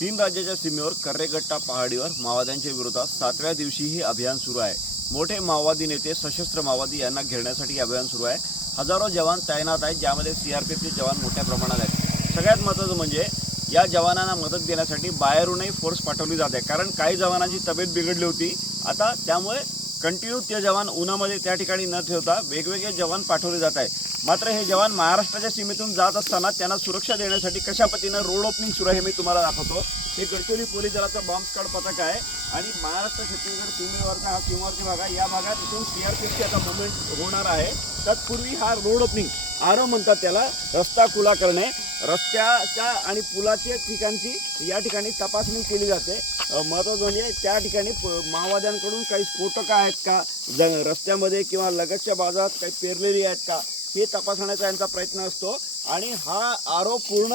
तीन राज्याच्या सीमेवर कर्रेगट्टा पहाडीवर माओवाद्यांच्या विरोधात 7व्या दिवशीही अभियान सुरू आहे। मोठे माओवादी नेते सशस्त्र माओवादी यांना घेरण्यासाठी हे अभियान सुरू आहे। हजारो जवान तैनात आहेत, ज्यामध्ये सीआरपीएफचे जवान मोठ्या प्रमाणात आहेत। सगळ्यात महत्त्वाचं म्हणजे या जवानांना मदत देण्यासाठी बाहेरूनही फोर्स पाठवली जाते, कारण काही जवानांची तब्येत बिघडली होती। आता त्यामुळे कंटिन्यू ते जवान उन्हामध्ये त्या ठिकाणी न ठेवता वेगवेगळे जवान पाठवले जात आहे। मात्र हे जवान महाराष्ट्राच्या सीमेतून जात असताना त्यांना सुरक्षा देण्यासाठी कशा पद्धतीने रोड ओपनिंग सुरू आहे हे मी तुम्हाला दाखवतो। हे गडचिरोली पोलीस दलाचा बॉम्ब स्क्वॉड पथक आहे आणि महाराष्ट्र छत्तीसगड सीमेवरचा हा सीमावर्ती भाग आहे। या भागात इथून सीआरपीएफची आता मुवमेंट होणार आहे। तत्पूर्वी हा रोड ओपनिंग आरो म्हणतात त्याला, रस्ता खुला करणे, रस्त्याच्या आणि पुलाच्या ठिकाणची या ठिकाणी तपासणी केली जाते। महत्त्वाचं म्हणजे त्या ठिकाणी माओवाद्यांकडून काही स्फोटक आहेत का रस्त्यामध्ये किंवा लगतच्या बाजारात काही पेरलेली आहेत का हे तपासण्याचा यांचा प्रयत्न असतो। आणि हा आरोप पूर्ण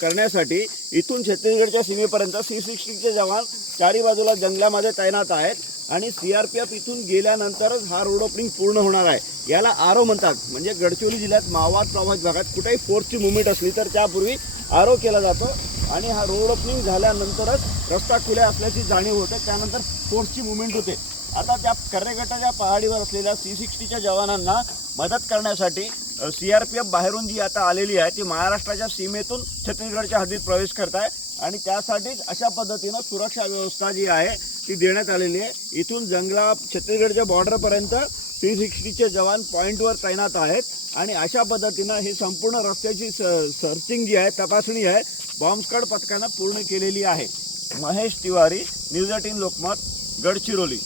करण्यासाठी इथून छत्तीसगडच्या सीमेपर्यंत C60चे जवान चारी बाजूला जंगलामध्ये तैनात आहेत आणि सीआरपीएफ इथून गेल्यानंतरच हा रोड ओपनिंग पूर्ण होणार आहे। याला आरो म्हणतात। म्हणजे गडचिरोली जिल्ह्यात माओवाद प्रभावित भागात कुठेही फोर्सची मुवमेंट असली तर त्यापूर्वी आरो केला जातो आणि हा रोड ओपनिंग झाल्यानंतरच रस्ता खुला असल्याची जाणीव होते, त्यानंतर फोर्सची मुवमेंट होते। आता त्या कर्रेगट्टाच्या पहाडीवर असलेल्या C60च्या जवानांना मदत करण्यासाठी सीआरपीएफ बाहेरून जी आता आलेली आहे ती महाराष्ट्राच्या सीमेतून छत्तीसगडच्या हद्दीत प्रवेश करत आहे आणि त्यासाठीच अशा पद्धतीनं सुरक्षा व्यवस्था जी आहे ती देण्यात आलेली आहे। इथून जंगला छत्तीसगडच्या बॉर्डरपर्यंत C60चे जवान पॉईंटवर तैनात आहेत आणि अशा पद्धतीनं ही संपूर्ण रस्त्याची सर्चिंग जी आहे, तपासणी आहे, बॉम्ब स्क्वॉड पथकानं पूर्ण केलेली आहे। महेश तिवारी, न्यूज 18 लोकमत, गडचिरोली।